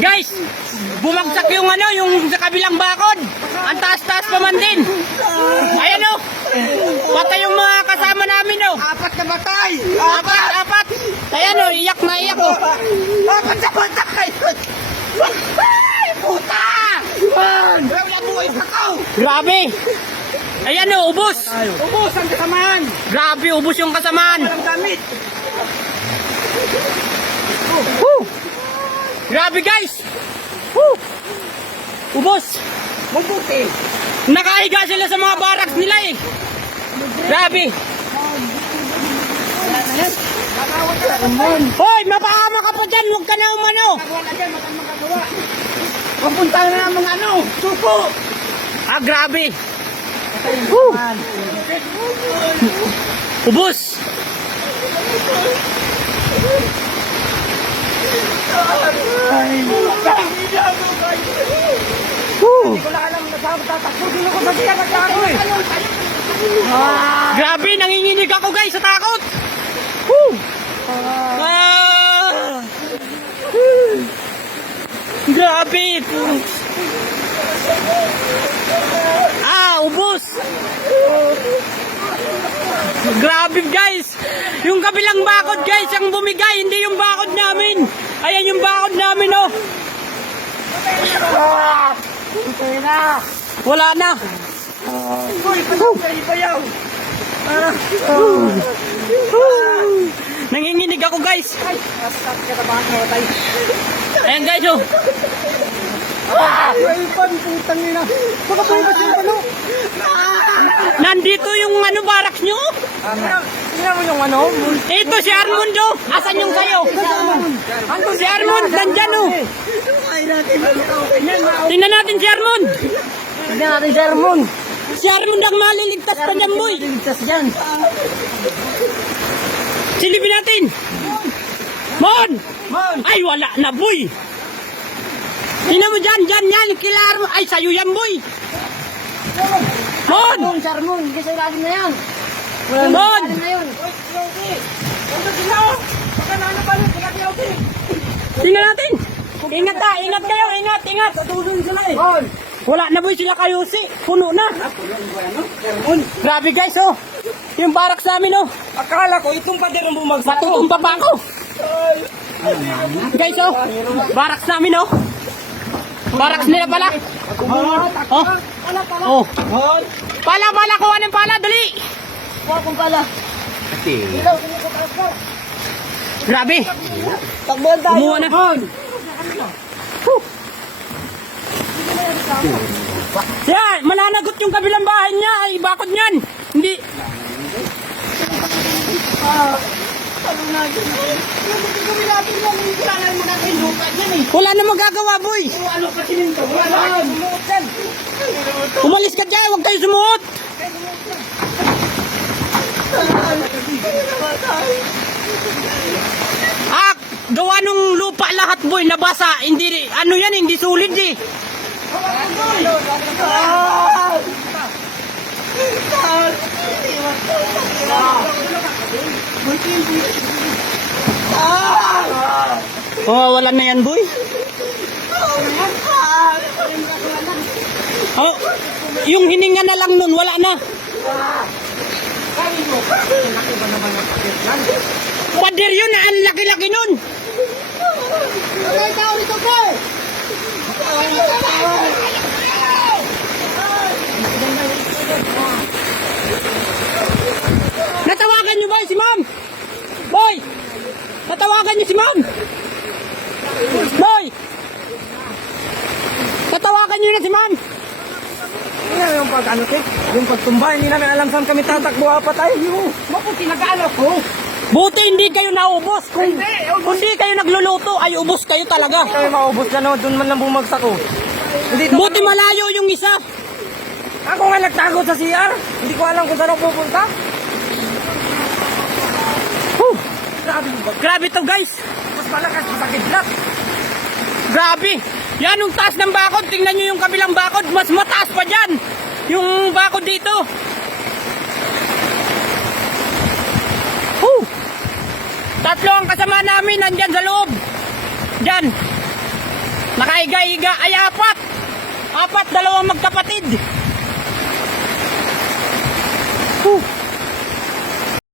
Guys, bumagsak yung ano, yung sa kabilang bakod. Ang taas-taas pa man din. Ayan o. Patay yung mga kasama namin o. Apat na batay! Apat, apat. Ayan o, iyak na iyak o. Apat na batay! Ay, puta! Man! Wala buhay pa ko! Grabe. Ayan o, ubos. Ubus ang kasamaan! Grabe, ubos yung kasamaan. Walang damit! Woo! Grabe guys. Woo! Ubos. Mabuti! Nakahiga sila sa mga barracks nila eh. Grabe. Hoy, mapahama ka pa dyan. Huwag ka na umano. Papunta na ang mga ano! Suko! Ah, grabe. Woo! Ubos. Grabe, nanginginig ako guys sa takot. Ah! Grabe. Ah, ubos. Grabe guys. Yung kabilang bakod guys, ang bumigay, hindi yung bakod namin. Ayan yung bakod namin oh. Ito na! Wala na. Nanginginig ako guys. Ayan guys oh. Ay, pan, putang ina! Baka pa yung ano? Nandito yung ano barracks nyo. Mo yung ano? Ito si Armando. Asan yung sayo? Ano Si Armand, nandyan oh. Tingnan natin si Armand. Tignan natin si Armon. Si Armand ang maliligtas pa niyan, boy. Ligtas dyan. Silipin natin. Mon! Ay, wala na, boy. Tingnan mo dyan, dyan, yan. Kila Armand. Ay, sayo yan, boy. Mon! Armon, si Armon. Hindi sa ilalim na yan. Na yun. Ano na. Tingnan natin. Ingat ta, ingat kayo, ingat, ingat. Wala na, boy, sila kayo si. Puno na. Grabe, guys, oh. Yung barracks namin, oh. Akala ko itong pader ang bumagsak. Matutumba pa ako. Guys, oh. Barracks namin, oh. Barracks nila pala. Oh. Oh. Pala, pala, kuha ng pala, dali. Huwag kong pala. Ilaw, ka. Grabe. Takbuhan tayo. Kumuha na. Yan, mananagot yung kabilang bahay niya. Ay, bakod niyan. Hindi. Wala na magagawa, boy. Umalis ka dyan, huwag kayo sumuot. Ah, gawa nung lupa lahat, boy, nabasa. Hindi, ano yan, hindi sulit, eh. Oh, wala na yan, boy. Oh, yung hininga na lang nun, wala na. Pader yun, ang laki-laki nun. Okay, tao dito ko. Natawagan niyo ba si ma'am? Boy! Natawagan niyo si ma'am? Boy! Natawagan niyo na si ma'am? Tingnan yung pag ano, Tik? Yung pagtumba, hindi namin alam saan kami tatakbo apat ay. Maputi nag-ano ko. Buti hindi kayo naubos. Kung, kung hindi kayo nagluluto, ay ubos kayo talaga. Kami maubos na no, doon man lang bumagsak ko. Hindi to. Buti malayo yung isa. Ako nga nagtago sa CR. Hindi ko alam kung saan ako pupunta. Huh, Grabe grabe to guys. Mas malakas sa kidlat. Grabe. Yan yung taas ng bakod. Tingnan nyo yung kabilang bakod. Mas mataas pa dyan. Yung bakod dito. Whew. Tatlo ang kasama namin. Nandyan sa loob. Dyan. Nakaiga-iga. Ay, apat. Apat, dalawang magkapatid. Whew.